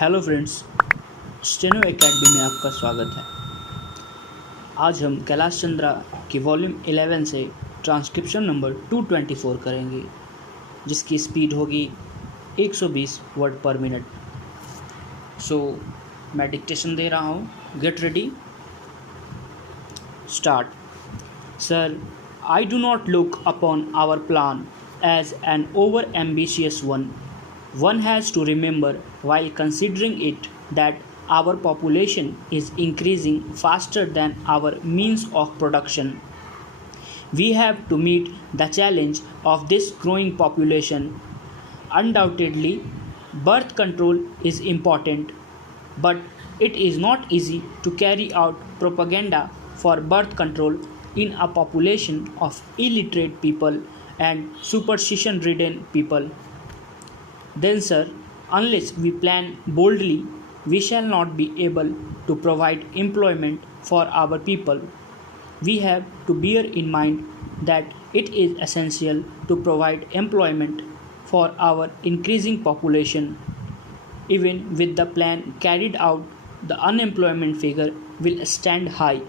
Hello friends, steno academy में आपका स्वागत है। आज हम कैलाश चंद्रा की वॉल्यूम 11 से ट्रांसक्रिप्शन नंबर 224 करेंगे, जिसकी स्पीड होगी 120 वर्ड पर मिनट। सो मैं डिक्टेशन दे रहा हूँ, get ready, start. Sir, I do not look upon our plan as an over ambitious one. One has to remember while considering it that our population is increasing faster than our means of production. We have to meet the challenge of this growing population. Undoubtedly, birth control is important, but it is not easy to carry out propaganda for birth control in a population of illiterate people and superstition-ridden people. Then, sir, unless we plan boldly, we shall not be able to provide employment for our people. We have to bear in mind that it is essential to provide employment for our increasing population. Even with the plan carried out, the unemployment figure will stand high,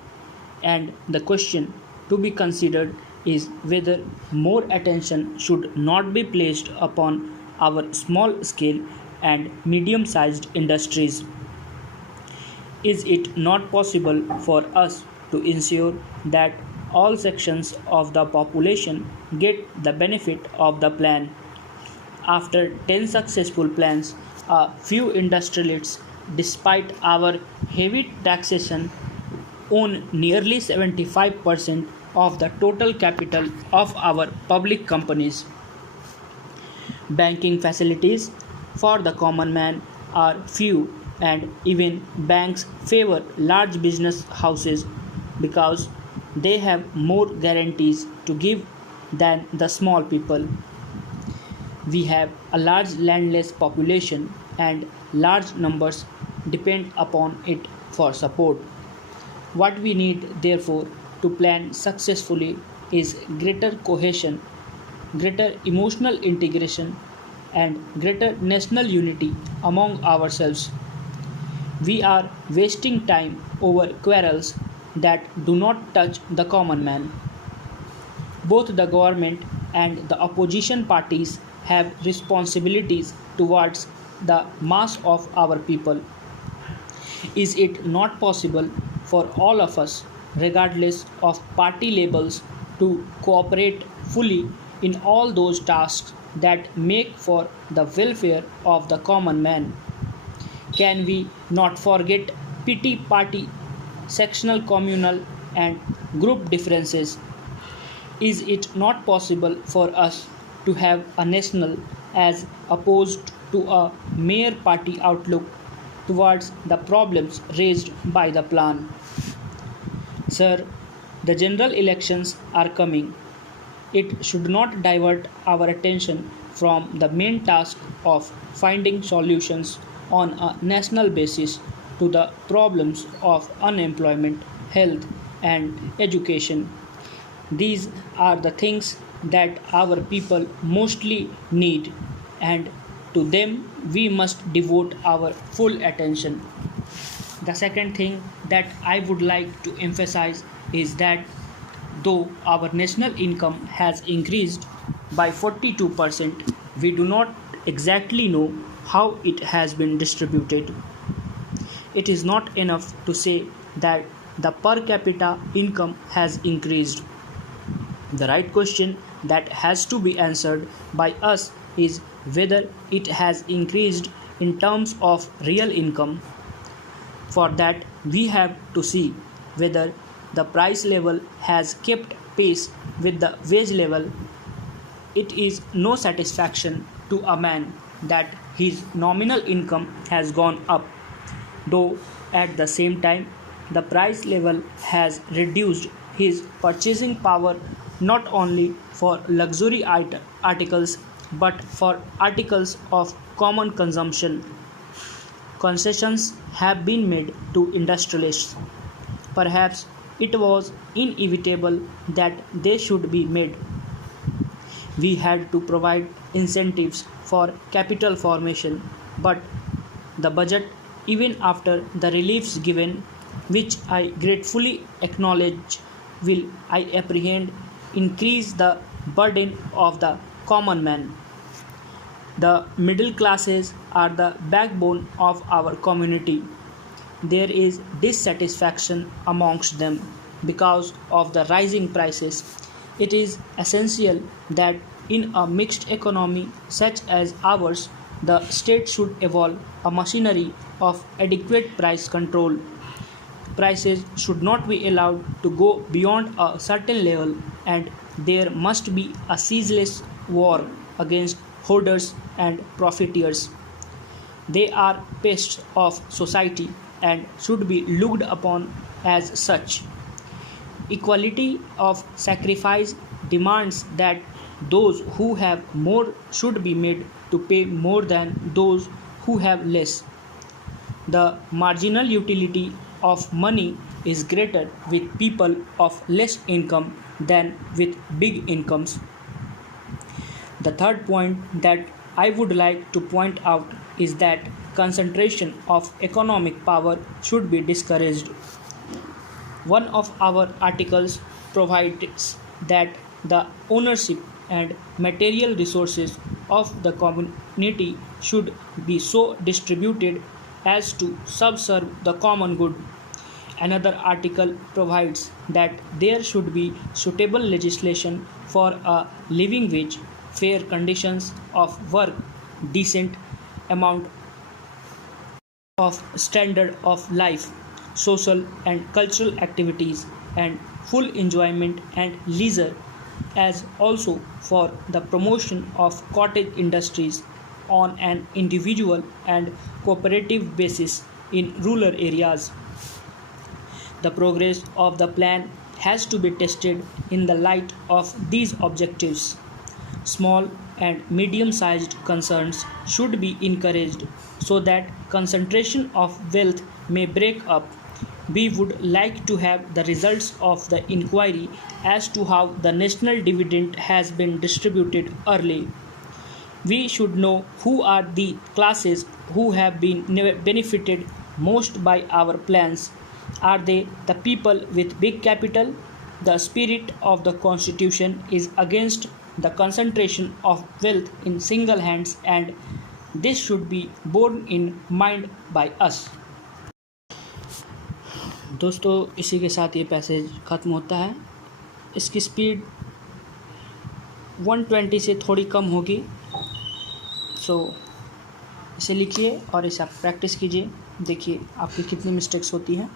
and the question to be considered is whether more attention should not be placed upon our small scale and medium sized industries. Is it not possible for us to ensure that all sections of the population get the benefit of the plan? After 10 successful plans, a few industrialists, despite our heavy taxation, own nearly 75% of the total capital of our public companies. Banking facilities for the common man are few, and even banks favor large business houses because they have more guarantees to give than the small people. We have a large landless population, and large numbers depend upon it for support. What we need, therefore, to plan successfully is greater cohesion, greater emotional integration, and greater national unity among ourselves. We are wasting time over quarrels that do not touch the common man. Both the government and the opposition parties have responsibilities towards the mass of our people. Is it not possible for all of us, regardless of party labels, to cooperate fully in all those tasks that make for the welfare of the common man? Can we not forget petty party, sectional, communal, and group differences? Is it not possible for us to have a national as opposed to a mere party outlook towards the problems raised by the plan? Sir, the general elections are coming. It should not divert our attention from the main task of finding solutions on a national basis to the problems of unemployment, health, and education. These are the things that our people mostly need, and to them we must devote our full attention. The second thing that I would like to emphasize is that though our national income has increased by 42%, we do not exactly know how it has been distributed. It is not enough to say that the per capita income has increased. The right question that has to be answered by us is whether it has increased in terms of real income. For that, we have to see whether the price level has kept pace with the wage level. It is no satisfaction to a man that his nominal income has gone up, though at the same time the price level has reduced his purchasing power not only for luxury articles but for articles of common consumption. Concessions have been made to industrialists. Perhaps it was inevitable that they should be made. We had to provide incentives for capital formation, but the budget even after the reliefs given, which I gratefully acknowledge, will, I apprehend, increase the burden of the common man. The middle classes are the backbone of our community. There is dissatisfaction amongst them because of the rising prices. It is essential that in a mixed economy such as ours, the state should evolve a machinery of adequate price control. Prices should not be allowed to go beyond a certain level, and there must be a ceaseless war against hoarders and profiteers. They are pests of society and should be looked upon as such. Equality of sacrifice demands that those who have more should be made to pay more than those who have less. The marginal utility of money is greater with people of less income than with big incomes. The third point that I would like to point out is that concentration of economic power should be discouraged. One of our articles provides that the ownership and material resources of the community should be so distributed as to subserve the common good. Another article provides that there should be suitable legislation for a living wage, fair conditions of work, decent amount of standard of life, social and cultural activities, and full enjoyment and leisure, as also for the promotion of cottage industries on an individual and cooperative basis in rural areas. The progress of the plan has to be tested in the light of these objectives. Small and medium sized concerns should be encouraged so that concentration of wealth may break up. We would like to have the results of the inquiry as to how the national dividend has been distributed early. We should know who are the classes who have been benefited most by our plans. Are they the people with big capital? The spirit of the Constitution is against the concentration of wealth in single hands, and this should be borne in mind by us. दोस्तों, इसी के साथ ये passage ख़त्म होता है। इसकी speed 120 से थोड़ी कम होगी, सो इसे लिखिए और इसे आप प्रैक्टिस कीजिए, देखिए आपकी कितनी मिस्टेक्स होती हैं।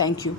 Thank you.